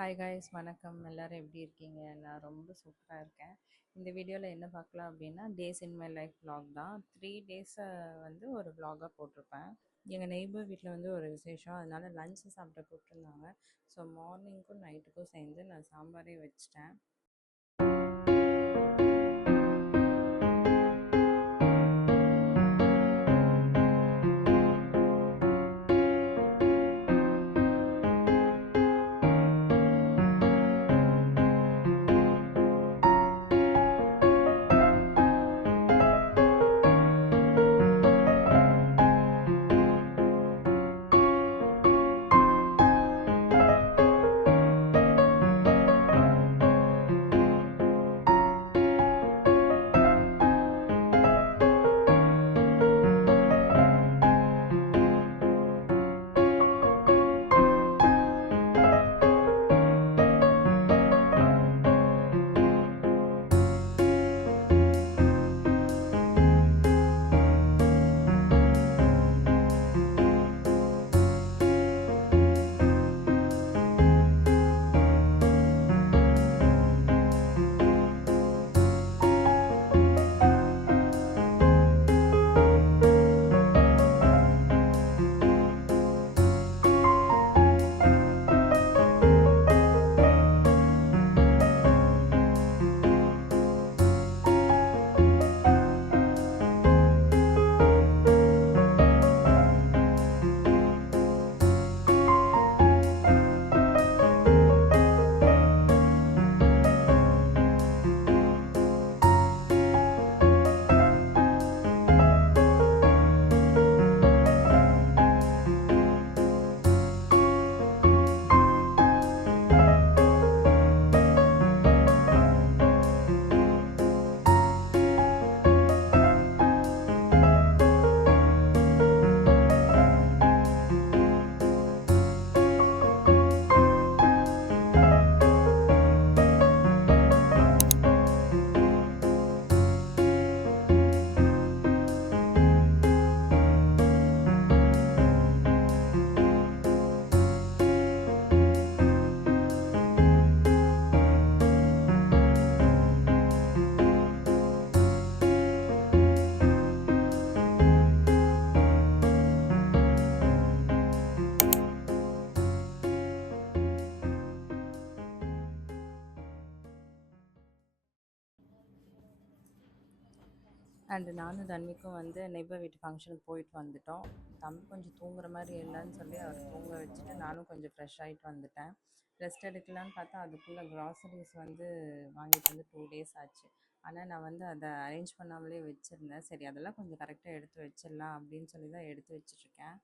Hi guys, வணக்கம். எல்லாரும் எப்படி இருக்கீங்க? நான் ரொம்ப சூப்பராக இருக்கேன். இந்த வீடியோவில் என்ன பார்க்கலாம் அப்படின்னா, days in my life vlog தான். 3 டேஸை வந்து ஒரு vlog-ஆ போட்டிருப்பேன். எங்கள் நெய்பர் வீட்டில் வந்து ஒரு விசேஷம், அதனால லஞ்சு சாப்பிட கூப்பிட்டுருந்தாங்க. ஸோ மார்னிங்க்கும் நைட்டுக்கும் சேர்ந்து நான் சாம்பாரே வச்சிட்டேன். அண்டு நானும் தன்விக்கும் வந்து நெய்பர் வீட்டு ஃபங்க்ஷனுக்கு போயிட்டு வந்துட்டோம். தம்பி கொஞ்சம் தூங்குற மாதிரி இல்லைன்னு சொல்லி அவரை தூங்க வச்சுட்டு நானும் கொஞ்சம் ஃப்ரெஷ் ஆகிட்டு வந்துட்டேன். ரெஸ்ட் எடுக்கலான்னு பார்த்தா அதுக்குள்ளே க்ராசரிஸ் வந்து வாங்கிட்டு வந்து 2 டேஸ் ஆச்சு. ஆனால் நான் வந்து அதை அரேஞ்ச் பண்ணாமலே வச்சுருந்தேன். சரி, அதெல்லாம் கொஞ்சம் கரெக்டாக எடுத்து வச்சிடலாம் அப்படின்னு சொல்லி தான் எடுத்து வச்சிட்ருக்கேன்.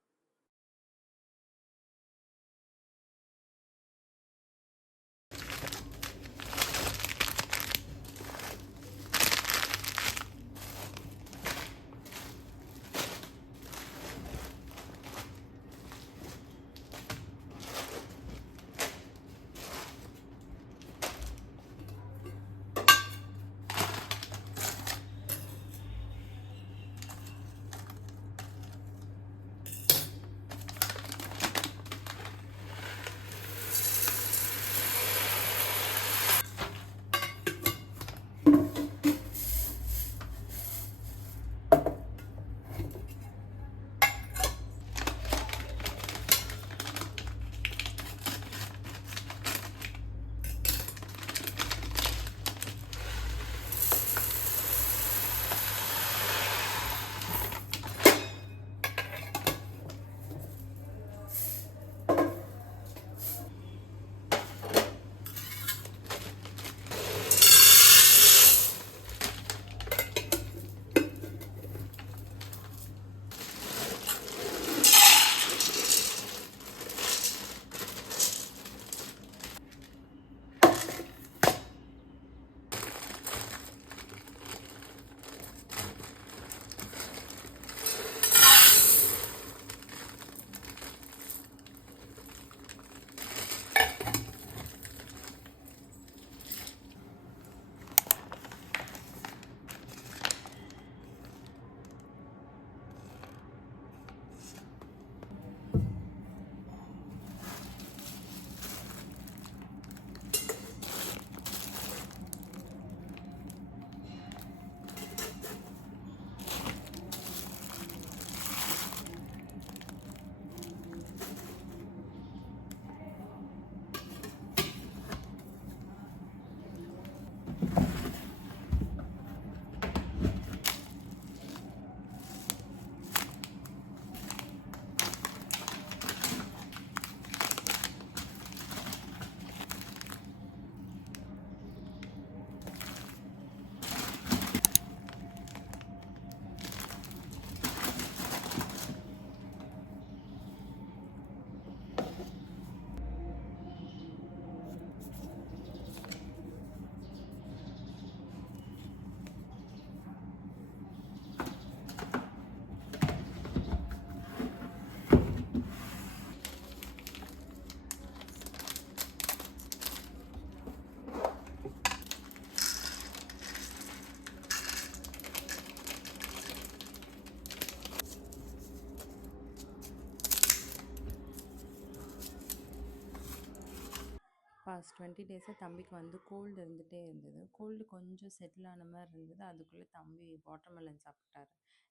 பாஸ்ட் 20 டேஸா தம்பிக்கு வந்து கோல்டு இருந்துகிட்டே இருந்தது. கோல்டு கொஞ்சம் செட்டில் ஆன மாரி இருந்தது. அதுக்குள்ளே தம்பி வாட்டர்மெலன் சாப்பிட்டாரு.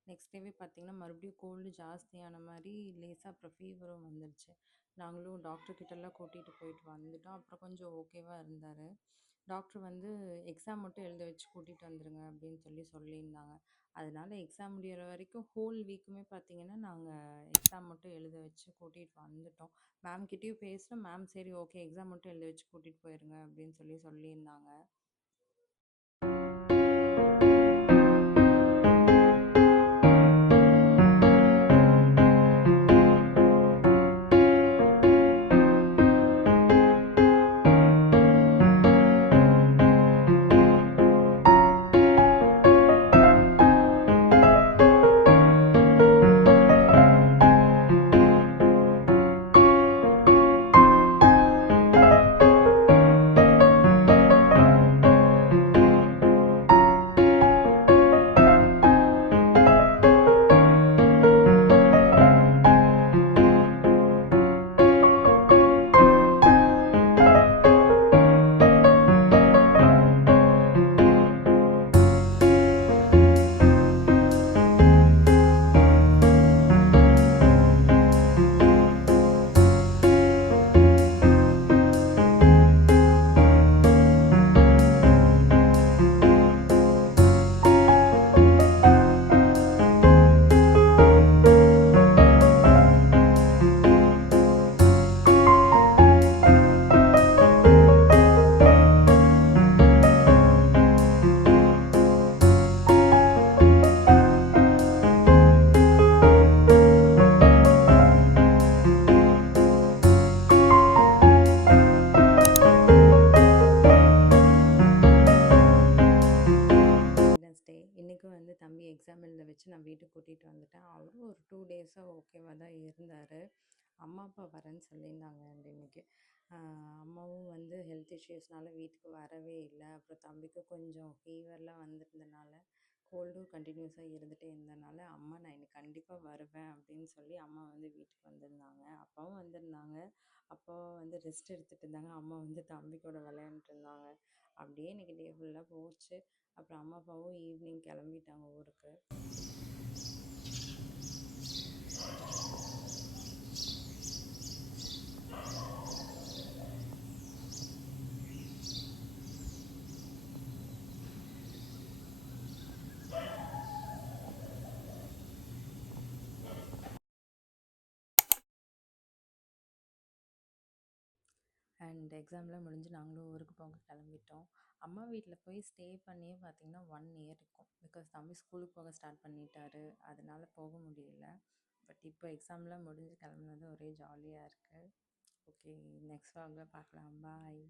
நெக்ஸ்ட் டேவே பார்த்தீங்கன்னா, மறுபடியும் கோல்டு ஜாஸ்தியான மாரி லேசா அப்புறம் ஃபீவரும் வந்துருச்சு. நாங்களும் டாக்டர் கிட்டலாம் கூட்டிட்டு போயிட்டு வந்துட்டோம். அப்புறம் கொஞ்சம் ஓகேவா இருந்தாரு. டாக்டர் வந்து எக்ஸாம் மட்டும் எழுத வச்சு கூட்டிட்டு வந்துருங்க அப்படின்னு சொல்லியிருந்தாங்க. அதனால எக்ஸாம் முடியிற வரைக்கும் ஹோல் வீக்குமே பார்த்தீங்கன்னா, நாங்க எக்ஸாம் மட்டும் எழுத வச்சு கூட்டிட்டு வந்துட்டோம். மேம் கிட்டயும் பேசினோம். மேம் சரி ஓகே எக்ஸாம் மட்டும் எழுத வச்சு கூட்டிட்டு போயிருங்க அப்படின்னு சொல்லியிருந்தாங்க. வெட்னஸ்டே இன்றைக்கும் வந்து தம்பி எக்ஸாம் எழுத வச்சு நான் வீட்டுக்கு கூட்டிகிட்டு வந்துட்டேன். அவரும் ஒரு 2 டேஸாக ஓகேவாக தான் இருந்தார். அம்மா அப்பா வரேன்னு சொல்லியிருந்தாங்க அண்ட் இன்னைக்கு அம்மாவும் வந்து ஹெல்த் இஷ்யூஸ்னால வீட்டுக்கு வரவே இல்லை. அப்புறம் தம்பிக்கும் கொஞ்சம் ஃபீவர்லாம் வந்திருந்தனால கோல்டும் கண்டினியூஸாக இருந்துகிட்டே இருந்தனால அம்மா நான் இன்னைக்கு கண்டிப்பாக வருவேன் அப்படின்னு சொல்லி அம்மா வந்து வீட்டுக்கு வந்திருந்தாங்க. அப்பாவும் வந்திருந்தாங்க. அப்பா வந்து ரெஸ்ட் எடுத்துகிட்டு இருந்தாங்க. அம்மா வந்து தம்பி கூட விளையாண்டுட்டு இருந்தாங்க. அப்படியே இன்னைக்கு டே ஃபுல்லாக போச்சு. அப்புறம் அம்மா அப்பாவும் ஈவினிங் கிளம்பிட்டாங்க ஊருக்கு. அண்ட் எக்ஸாம்லாம் முடிஞ்சு நாங்களும் ஊருக்கு போக கிளம்பிட்டோம். அம்மா வீட்டில் போய் ஸ்டே பண்ணியே பார்த்திங்கன்னா 1 இயர் இருக்கும். பிகாஸ் தம்பி ஸ்கூலுக்கு போக ஸ்டார்ட் பண்ணிட்டாரு. அதனால போக முடியல. பட் இப்போ எக்ஸாம்லாம் முடிஞ்சு கிளம்புனது ஒரே ஜாலியாக இருக்குது. ஓகே, நெக்ஸ்ட் vlogல பார்க்கலாம். பாய்.